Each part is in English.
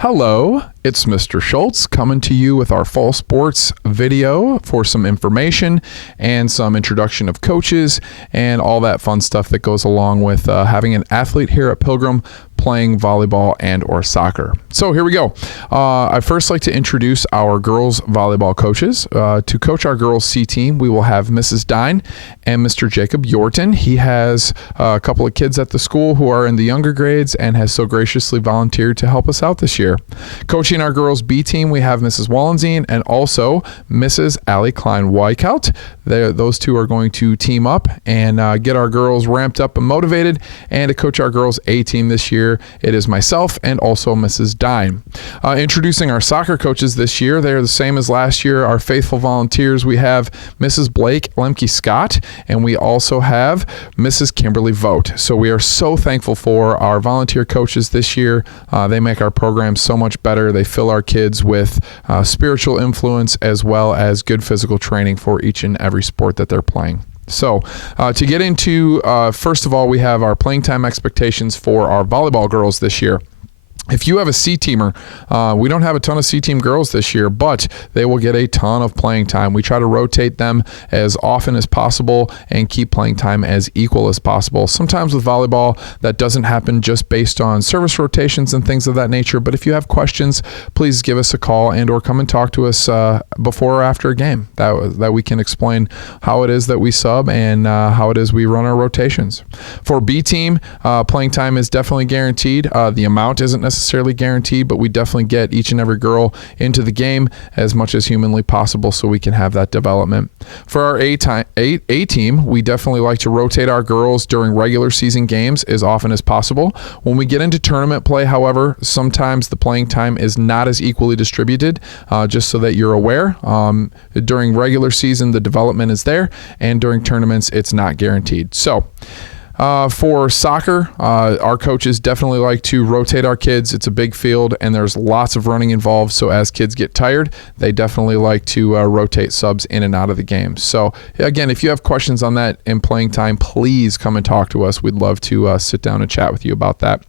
Hello, it's Mr. Schultz coming to you with our fall sports video for some information and some introduction of coaches and all that fun stuff that goes along with having an athlete here at Pilgrim playing volleyball and or soccer. So here we go. I'd first like to introduce our girls volleyball coaches. To coach our girls C team, we will have Mrs. Dine and Mr. Jacob Yorton. He has a couple of kids at the school who are in the younger grades and has so graciously volunteered to help us out this year. Coaching our girls B team, we have Mrs. Wallenzine and also Mrs. Allie Klein-Weichelt. Those two are going to team up and get our girls ramped up and motivated. And to coach our girls A team this year, it is myself and also Mrs. Dine. Introducing our soccer coaches this year, they're the same as last year. Our faithful volunteers, we have Mrs. Blake Lemke-Scott, and we also have Mrs. Kimberly Vogt. So we are so thankful for our volunteer coaches this year. They make our program so much better. They fill our kids with spiritual influence as well as good physical training for each and every sport that they're playing. So to get into, first of all, we have our playing time expectations for our volleyball girls this year. If you have a C teamer, we don't have a ton of C team girls this year, but they will get a ton of playing time. We try to rotate them as often as possible and keep playing time as equal as possible. Sometimes with volleyball, that doesn't happen just based on service rotations and things of that nature. But if you have questions, please give us a call and or come and talk to us before or after a game that we can explain how it is that we sub and how it is we run our rotations. For B team, playing time is definitely guaranteed. The amount isn't necessarily guaranteed, but we definitely get each and every girl into the game as much as humanly possible so we can have that development. For our A team, we definitely like to rotate our girls during regular season games as often as possible. When we get into tournament play, however, sometimes the playing time is not as equally distributed, just so that you're aware. During regular season, the development is there, and during tournaments, it's not guaranteed. So, for soccer, our coaches definitely like to rotate our kids. It's a big field and there's lots of running involved. So as kids get tired, they definitely like to rotate subs in and out of the game. So again, if you have questions on that in playing time, please come and talk to us. We'd love to sit down and chat with you about that.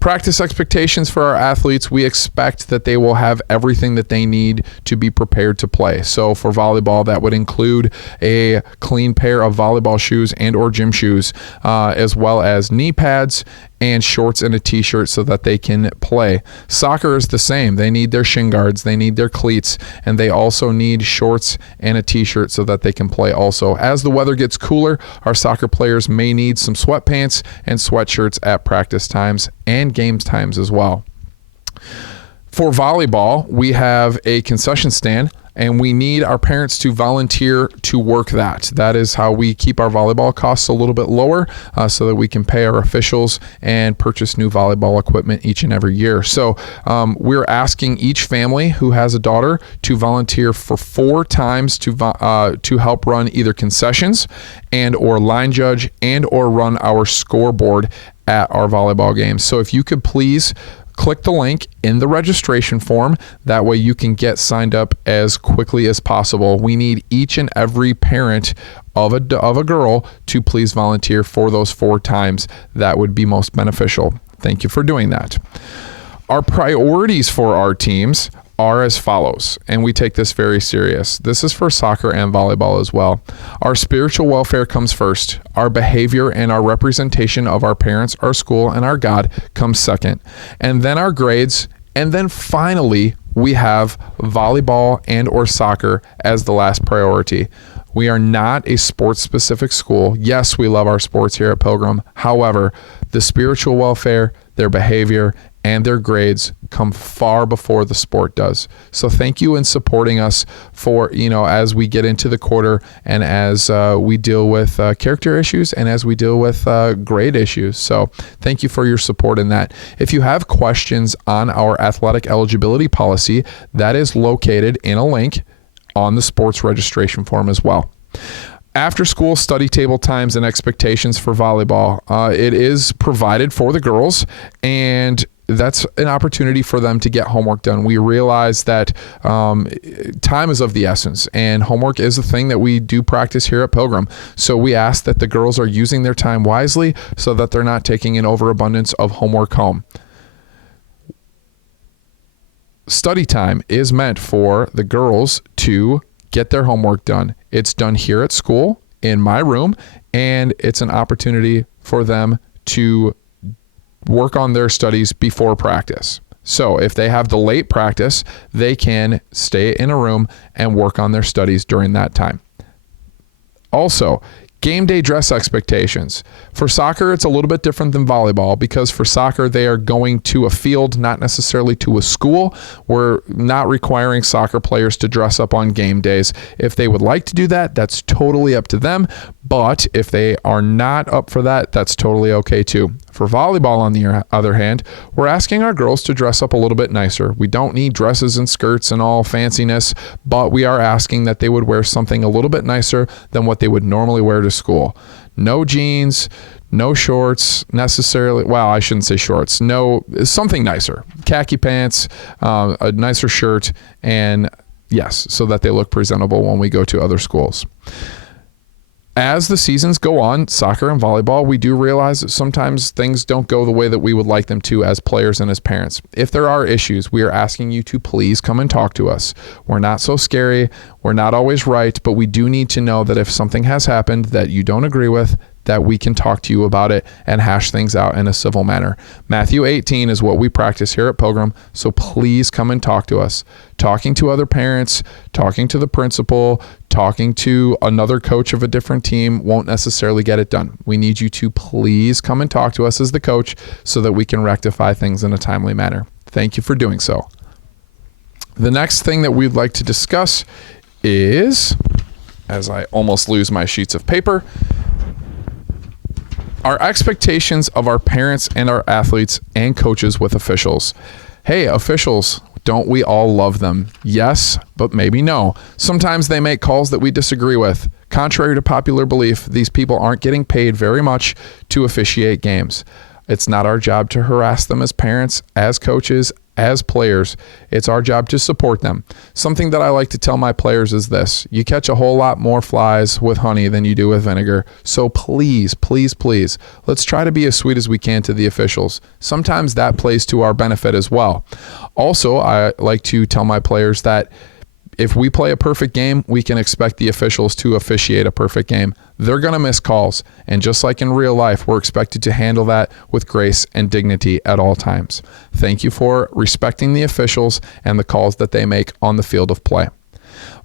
Practice expectations for our athletes. We expect that they will have everything that they need to be prepared to play. So for volleyball, that would include a clean pair of volleyball shoes and or gym shoes, as well as knee pads and shorts and a t-shirt so that they can play. Soccer is the same. They need their shin guards, they need their cleats, and they also need shorts and a t-shirt so that they can play also. As the weather gets cooler, our soccer players may need some sweatpants and sweatshirts at practice times and games times as well. For volleyball, we have a concession stand, and we need our parents to volunteer to work that. That is how we keep our volleyball costs a little bit lower so that we can pay our officials and purchase new volleyball equipment each and every year. So we're asking each family who has a daughter to volunteer for 4 times to help run either concessions and or line judge and or run our scoreboard at our volleyball games. So if you could please click the link in the registration form. That way you can get signed up as quickly as possible. We need each and every parent of a girl to please volunteer for those 4 times. That would be most beneficial. Thank you for doing that. Our priorities for our teams are as follows, and we take this very serious. This is for soccer and volleyball as well. Our spiritual welfare comes first. Our behavior and our representation of our parents, our school, and our God comes second. And then our grades, and then finally, we have volleyball and or soccer as the last priority. We are not a sports-specific school. Yes, we love our sports here at Pilgrim. However, the spiritual welfare, their behavior, and their grades come far before the sport does. So thank you in supporting us for, as we get into the quarter and as we deal with character issues and as we deal with grade issues. So thank you for your support in that. If you have questions on our athletic eligibility policy, that is located in a link on the sports registration form as well. After school study table times and expectations for volleyball, it is provided for the girls, and that's an opportunity for them to get homework done. We realize that time is of the essence, and homework is a thing that we do practice here at Pilgrim. So we ask that the girls are using their time wisely so that they're not taking an overabundance of homework home. study time is meant for the girls to get their homework done. It's done here at school in my room, and it's an opportunity for them to work on their studies before practice. So if they have the late practice, they can stay in a room and work on their studies during that time. Also, game day dress expectations. For soccer, it's a little bit different than volleyball because for soccer, they are going to a field, not necessarily to a school. We're not requiring soccer players to dress up on game days. If they would like to do that, that's totally up to them. But if they are not up for that, that's totally okay too. For volleyball, on the other hand, we're asking our girls to dress up a little bit nicer. We don't need dresses and skirts and all fanciness, but we are asking that they would wear something a little bit nicer than what they would normally wear to school. No jeans, no shorts necessarily. Well, I shouldn't say shorts. No, something nicer. Khaki pants, a nicer shirt, and yes, so that they look presentable when we go to other schools. As the seasons go on, soccer and volleyball, we do realize that sometimes things don't go the way that we would like them to as players and as parents. If there are issues, we are asking you to please come and talk to us. We're not so scary. We're not always right, but we do need to know that if something has happened that you don't agree with, that we can talk to you about it and hash things out in a civil manner. Matthew 18 is what we practice here at Pilgrim, so please come and talk to us. Talking to other parents, talking to the principal, talking to another coach of a different team won't necessarily get it done. We need you to please come and talk to us as the coach so that we can rectify things in a timely manner. Thank you for doing so. The next thing that we'd like to discuss is, as I almost lose my sheets of paper, our expectations of our parents and our athletes and coaches with officials. Hey, officials, don't we all love them? Yes, but maybe no. Sometimes they make calls that we disagree with. Contrary to popular belief, these people aren't getting paid very much to officiate games. It's not our job to harass them as parents, as coaches, as players. It's our job to support them. Something that I like to tell my players is this: you catch a whole lot more flies with honey than you do with vinegar. So please, please, please, let's try to be as sweet as we can to the officials. Sometimes that plays to our benefit as well. Also, I like to tell my players that if we play a perfect game, we can expect the officials to officiate a perfect game. They're going to miss calls. And just like in real life, we're expected to handle that with grace and dignity at all times. Thank you for respecting the officials and the calls that they make on the field of play.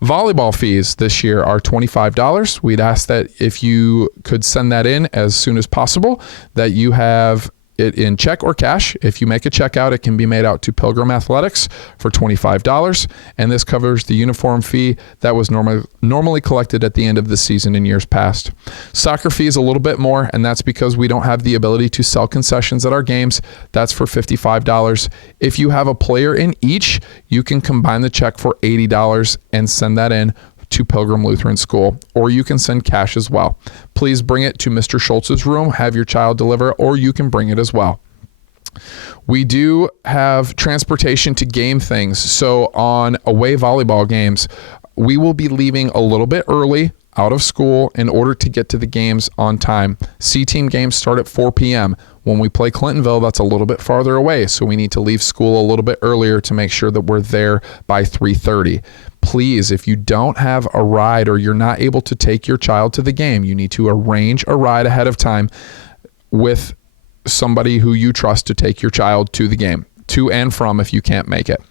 Volleyball fees this year are $25. We'd ask that if you could send that in as soon as possible, that you have it in check or cash. If you make a check out, it can be made out to Pilgrim Athletics for $25, and this covers the uniform fee that was normally collected at the end of the season in years past. Soccer fee is a little bit more, and that's because we don't have the ability to sell concessions at our games. That's for $55. If you have a player in each, you can combine the check for $80 and send that in to Pilgrim Lutheran School, or you can send cash as well. Please bring it to Mr. Schultz's room, have your child deliver, or you can bring it as well. We do have transportation to game things. So on away volleyball games, we will be leaving a little bit early out of school in order to get to the games on time. C-team games start at 4 p.m. When we play Clintonville, that's a little bit farther away, so we need to leave school a little bit earlier to make sure that we're there by 3:30. Please, if you don't have a ride or you're not able to take your child to the game, you need to arrange a ride ahead of time with somebody who you trust to take your child to the game, to and from if you can't make it.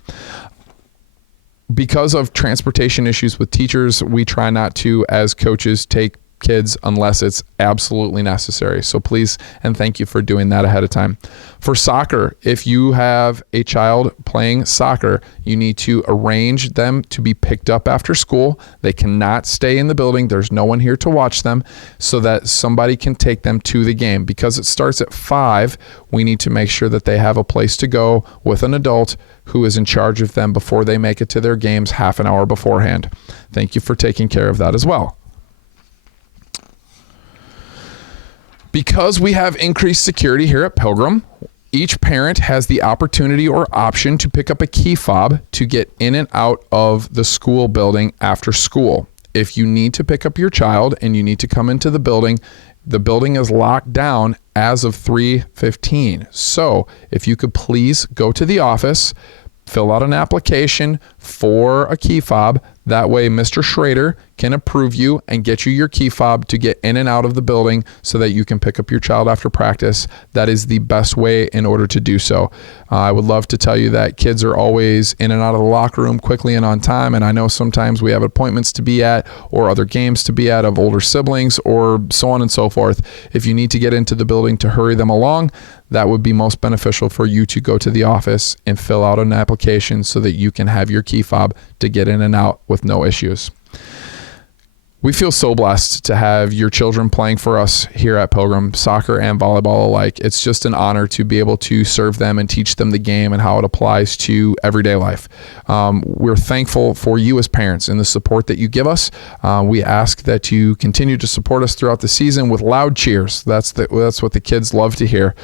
Because of transportation issues with teachers, we try not to, as coaches, take kids unless it's absolutely necessary. So please, and thank you for doing that ahead of time. For soccer, if you have a child playing soccer, you need to arrange them to be picked up after school. They cannot stay in the building. There's no one here to watch them, so that somebody can take them to the game. Because it starts at 5, we need to make sure that they have a place to go with an adult who is in charge of them before they make it to their games half an hour beforehand. Thank you for taking care of that as well. Because we have increased security here at Pilgrim, each parent has the opportunity or option to pick up a key fob to get in and out of the school building after school. If you need to pick up your child and you need to come into the building is locked down as of 3:15. So if you could please go to the office, fill out an application for a key fob. That way, Mr. Schrader can approve you and get you your key fob to get in and out of the building so that you can pick up your child after practice. That is the best way in order to do so. I would love to tell you that kids are always in and out of the locker room quickly and on time, and I know sometimes we have appointments to be at or other games to be at of older siblings or so on and so forth. If you need to get into the building to hurry them along, that would be most beneficial for you to go to the office and fill out an application so that you can have your key fob to get in and out with no issues. We feel so blessed to have your children playing for us here at Pilgrim, soccer and volleyball alike. It's just an honor to be able to serve them and teach them the game and how it applies to everyday life. We're thankful for you as parents and the support that you give us. We ask that you continue to support us throughout the season with loud cheers. That's what the kids love to hear.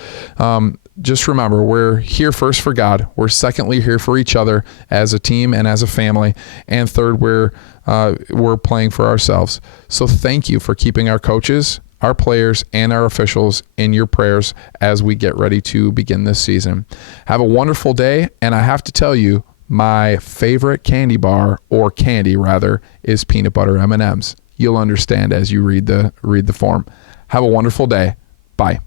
Just remember, we're here first for God. We're secondly here for each other as a team and as a family. And third, we're playing for ourselves. So thank you for keeping our coaches, our players, and our officials in your prayers as we get ready to begin this season. Have a wonderful day. And I have to tell you, my favorite candy bar, or candy rather, is peanut butter M&Ms. You'll understand as you read the form. Have a wonderful day. Bye.